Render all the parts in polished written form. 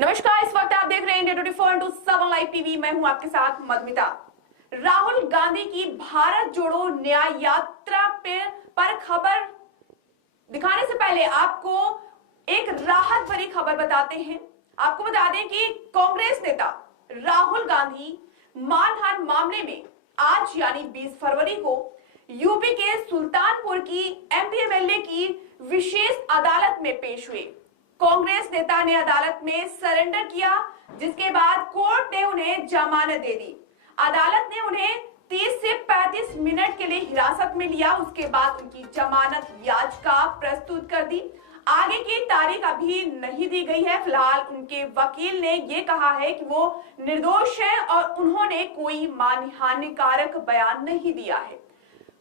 नमस्कार, इस वक्त आप देख रहे हैं इंडिया 24/7 लाइव टीवी। मैं हूं आपके साथ मधुमिता। राहुल गांधी की भारत जोड़ो न्याय यात्रा पर खबर दिखाने से पहले आपको एक राहत भरी खबर बताते हैं। आपको बता दें कि कांग्रेस नेता राहुल गांधी मानहानि मामले में आज यानी 20 फरवरी को यूपी के सुल्तानपुर की एमपी एमएलए की विशेष अदालत में पेश हुए। कांग्रेस नेता ने अदालत में सरेंडर किया, जिसके बाद कोर्ट ने उन्हें जमानत दे दी। अदालत ने उन्हें 30 से 35 मिनट के लिए हिरासत में लिया। उसके बाद उनकी जमानत याचिका प्रस्तुत कर दी। आगे की तारीख अभी नहीं दी गई है। फिलहाल उनके वकील ने ये कहा है कि वो निर्दोष है और उन्होंने कोई मानहानिकारक बयान नहीं दिया है।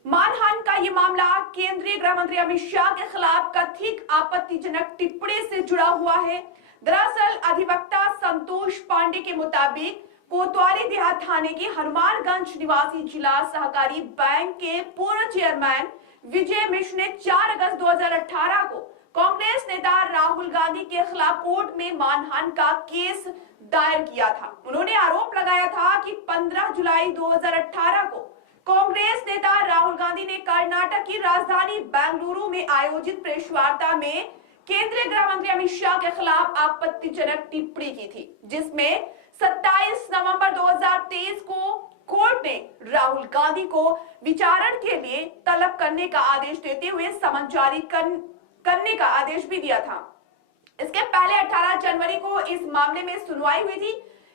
मानहानि का ये मामला केंद्रीय गृह मंत्री अमित शाह के खिलाफ कथित आपत्तिजनक टिप्पणी से जुड़ा हुआ है। दरअसल अधिवक्ता संतोष पांडे के मुताबिक कोतवाली देहात थाने के हनुमानगंज निवासी जिला सहकारी बैंक के पूर्व चेयरमैन विजय मिश्र ने 4 अगस्त 2018 को कांग्रेस नेता राहुल गांधी के खिलाफ कोर्ट में मानहानि का केस दायर किया था। उन्होंने आरोप लगाया था कि 15 जुलाई 2018 को कांग्रेस नेता राहुल गांधी ने कर्नाटक की राजधानी बेंगलुरु में आयोजित प्रेस वार्ता में केंद्रीय गृह मंत्री अमित शाह के खिलाफ आपत्तिजनक टिप्पणी की थी, जिसमें 27 नवंबर 2023 को कोर्ट ने राहुल गांधी को विचारण के लिए तलब करने का आदेश देते हुए समन जारी करने का आदेश भी दिया था। इसके पहले 18 जनवरी को इस मामले में सुनवाई हुई थी,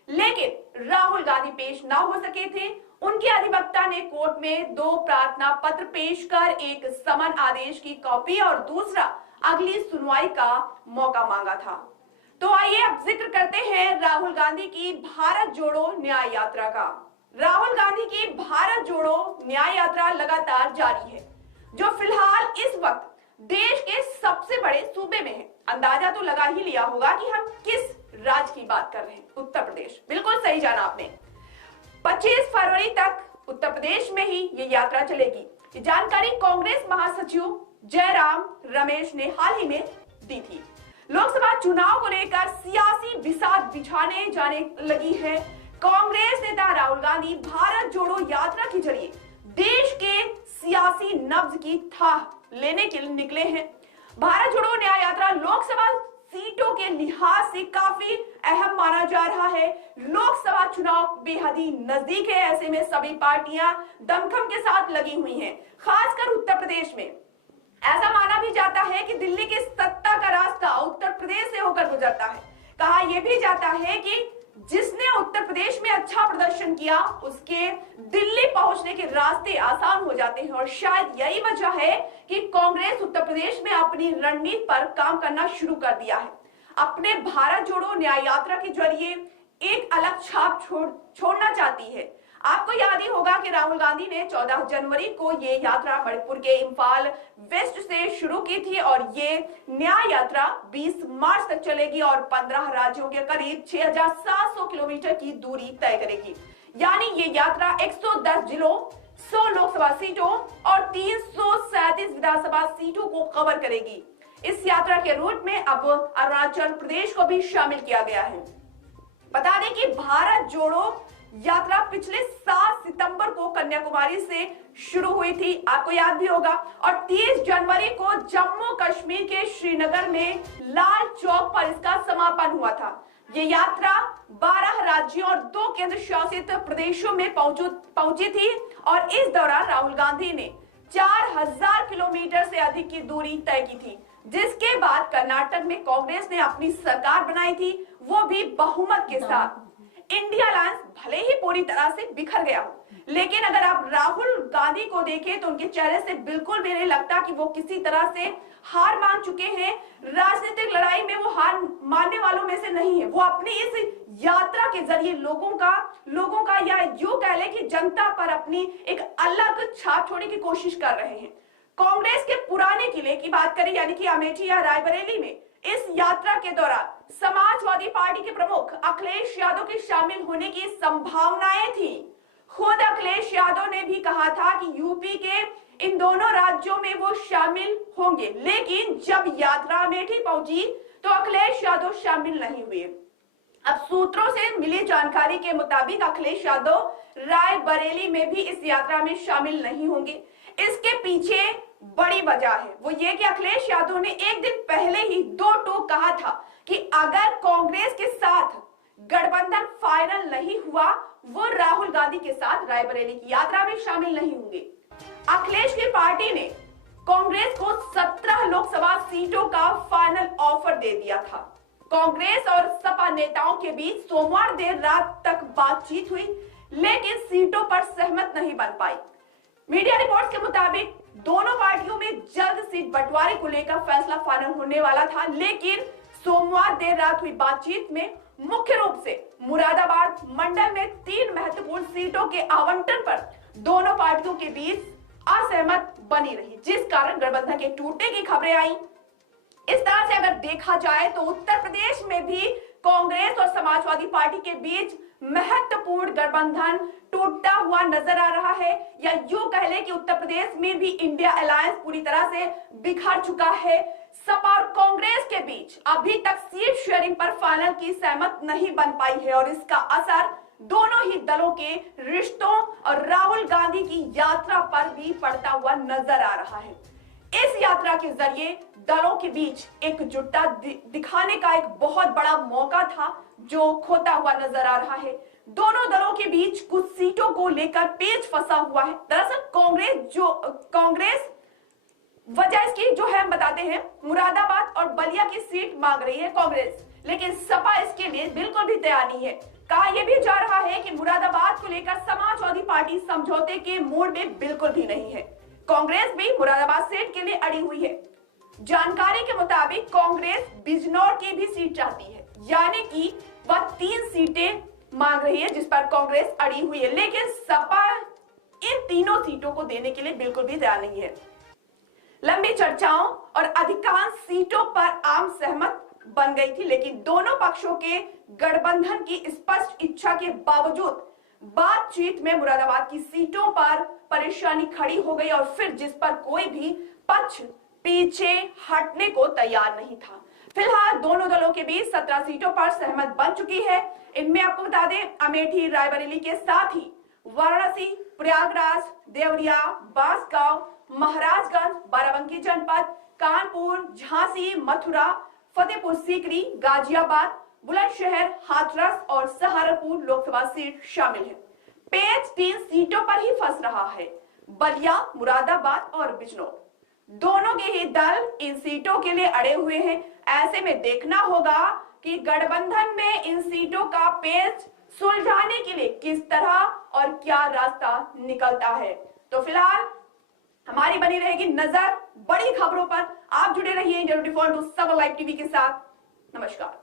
लेकिन राहुल गांधी पेश न हो सके थे। उनके अधिवक्ता ने कोर्ट में 2 प्रार्थना पत्र पेश कर एक समन आदेश की कॉपी और दूसरा अगली सुनवाई का मौका मांगा था। तो आइए अब जिक्र करते हैं राहुल गांधी की भारत जोड़ो न्याय यात्रा का। राहुल गांधी की भारत जोड़ो न्याय यात्रा लगातार जारी है, जो फिलहाल इस वक्त देश के सबसे बड़े सूबे में है। अंदाजा तो लगा ही लिया होगा कि हम किस राज्य की बात कर रहे हैं। उत्तर प्रदेश। बिल्कुल सही जाना आपने। 25 फरवरी तक उत्तर प्रदेश में ही ये यात्रा चलेगी। ये जानकारी कांग्रेस महासचिव जयराम रमेश ने हाल ही में दी थी। लोकसभा चुनाव को लेकर सियासी बिसात बिछाने जाने लगी है। कांग्रेस नेता राहुल गांधी भारत जोड़ो यात्रा के जरिए देश के सियासी नब्ज की थाह लेने के लिए निकले हैं। भारत जोड़ो न्याय यात्रा लोकसभा सीटों के लिहाज से काफी अहम माना जा रहा है। लोकसभा चुनाव बेहद ही नजदीक है, ऐसे में सभी पार्टियां दमखम के साथ लगी हुई हैं। खासकर उत्तर प्रदेश में ऐसा माना भी जाता है कि दिल्ली की सत्ता का रास्ता उत्तर प्रदेश से होकर गुजरता है। कहा यह भी जाता है कि जिसने उत्तर प्रदेश में अच्छा प्रदर्शन किया, उसके दिल्ली पहुंचने के रास्ते आसान हो जाते हैं। और शायद यही वजह है कि कांग्रेस उत्तर प्रदेश में अपनी रणनीति पर काम करना शुरू कर दिया है। अपने भारत जोड़ो न्याय यात्रा के जरिए एक अलग छाप छोड़ना चाहती है। आपको याद ही होगा कि राहुल गांधी ने 14 जनवरी को ये यात्रा मणिपुर के इम्फाल वेस्ट से शुरू की थी और ये न्याय यात्रा 20 मार्च तक चलेगी और 15 राज्यों के करीब 6700 किलोमीटर की दूरी तय करेगी। यानी ये यात्रा 110 जिलों, 100 लोकसभा सीटों और 337 विधानसभा सीटों को कवर करेगी। इस यात्रा के रूट में अब अरुणाचल प्रदेश को भी शामिल किया गया है। बता दें कि भारत जोड़ो यात्रा पिछले 7 सितंबर को कन्याकुमारी से शुरू हुई थी, आपको याद भी होगा, और 30 जनवरी को जम्मू कश्मीर के श्रीनगर में लाल चौक पर इसका समापन हुआ था। ये यात्रा 12 राज्यों और 2 केंद्र शासित प्रदेशों में पहुंची थी और इस दौरान राहुल गांधी ने 4000 किलोमीटर से अधिक की दूरी तय की थी। जिसके बाद कर्नाटक में कांग्रेस ने अपनी सरकार बनाई थी, वो भी बहुमत के साथ। इंडिया अलायंस भले ही पूरी तरह से बिखर गया हो, लेकिन अगर आप राहुल गांधी को देखें तो उनके चेहरे से बिल्कुल भी नहीं लगता कि वो किसी तरह से हार मान चुके हैं। राजनीतिक लड़ाई में वो हार मानने वालों में से नहीं है। वो अपनी इस यात्रा के जरिए लोगों का या यूं कह ले कि जनता पर अपनी एक अलग छाप छोड़ने की कोशिश कर रहे हैं। कांग्रेस के पुराने किले की बात करें, यानी कि अमेठी या रायबरेली में इस यात्रा के दौरान समाजवादी पार्टी के प्रमुख अखिलेश यादव के शामिल होने की संभावनाएं थी। खुद अखिलेश यादव ने भी कहा था कि यूपी के इन दोनों राज्यों में वो शामिल होंगे, लेकिन जब यात्रा अमेठी पहुंची तो अखिलेश यादव शामिल नहीं हुए। अब सूत्रों से मिली जानकारी के मुताबिक अखिलेश यादव रायबरेली में भी इस यात्रा में शामिल नहीं होंगे। इसके पीछे बड़ी वजह है वो ये कि अखिलेश यादव ने एक दिन पहले ही दो टूक कहा था कि अगर कांग्रेस के साथ गठबंधन फाइनल नहीं हुआ वो राहुल गांधी के साथ रायबरेली की यात्रा में शामिल नहीं होंगे। अखिलेश की पार्टी ने कांग्रेस को 17 लोकसभा सीटों का फाइनल ऑफर दे दिया था। कांग्रेस और सपा नेताओं के बीच सोमवार देर रात तक बातचीत हुई, लेकिन सीटों पर सहमत नहीं बन पाई। मीडिया रिपोर्ट्स के मुताबिक दोनों पार्टियों में जल्द सीट बंटवारे को लेकर फैसला फाइनल होने वाला था, लेकिन सोमवार देर रात हुई बातचीत में मुख्य रूप से मुरादाबाद मंडल में 3 महत्वपूर्ण सीटों के आवंटन पर दोनों पार्टियों के बीच असहमत बनी रही, जिस कारण गठबंधन के टूटने की खबरें आई। इस तरह से अगर देखा जाए तो उत्तर प्रदेश में भी कांग्रेस और समाजवादी पार्टी के बीच महत्वपूर्ण गठबंधन टूटता हुआ नजर आ रहा है, या यूं कह ले कि उत्तर प्रदेश में भी इंडिया अलायंस पूरी तरह से बिखर चुका है। सपा और कांग्रेस के बीच अभी तक सीट शेयरिंग पर फाइनल की सहमत नहीं बन पाई है और इसका असर दोनों ही दलों के रिश्तों और राहुल गांधी की यात्रा पर भी पड़ता हुआ नजर आ रहा है। इस यात्रा के जरिए दलों के बीच एकजुटता दिखाने का एक बहुत बड़ा मौका था जो खोता हुआ नजर आ रहा है। दोनों दलों के बीच कुछ सीटों को लेकर पेच फंसा हुआ है। दरअसल कांग्रेस वजह इसकी जो है हम बताते हैं, मुरादाबाद और बलिया की सीट मांग रही है कांग्रेस, लेकिन सपा इसके लिए बिल्कुल भी तैयार नहीं है। कहा यह भी जा रहा है कि मुरादाबाद को लेकर समाजवादी पार्टी समझौते के मूड में बिल्कुल भी नहीं है। कांग्रेस भी मुरादाबाद सीट के लिए अड़ी हुई है। जानकारी के मुताबिक कांग्रेस बिजनौर की भी सीट चाहती है, यानी कि वह 3 सीटें मांग रही है जिस पर कांग्रेस अड़ी हुई है, लेकिन सपा इन तीनों सीटों को देने के लिए बिल्कुल भी तैयार नहीं है। लंबी चर्चाओं और अधिकांश सीटों पर आम सहमत बन गई थी, लेकिन दोनों पक्षों के गठबंधन की स्पष्ट इच्छा के बावजूद बातचीत में मुरादाबाद की सीटों पर परेशानी खड़ी हो गई और फिर जिस पर कोई भी पक्ष पीछे हटने को तैयार नहीं था। फिलहाल दोनों दलों के बीच 17 सीटों पर सहमत बन चुकी है। इनमें आपको बता दें, अमेठी, रायबरेली के साथ ही वाराणसी, प्रयागराज, देवरिया, बांसगांव, महाराजगंज, बाराबंकी जनपद, कानपुर, झांसी, मथुरा, फतेहपुर सीकरी, गाजियाबाद, बुलंदशहर, हाथरस और सहारनपुर लोकसभा सीट शामिल है। पेच 3 सीटों पर ही फंस रहा है, बलिया, मुरादाबाद और बिजनौर। दोनों के ही दल इन सीटों के लिए अड़े हुए हैं। ऐसे में देखना होगा कि गठबंधन में इन सीटों का पेच सुलझाने के लिए किस तरह और क्या रास्ता निकलता है। तो फिलहाल हमारी बनी रहेगी नजर बड़ी खबरों पर। आप जुड़े रहिए इंडिया 24/7 लाइव टीवी के साथ। नमस्कार।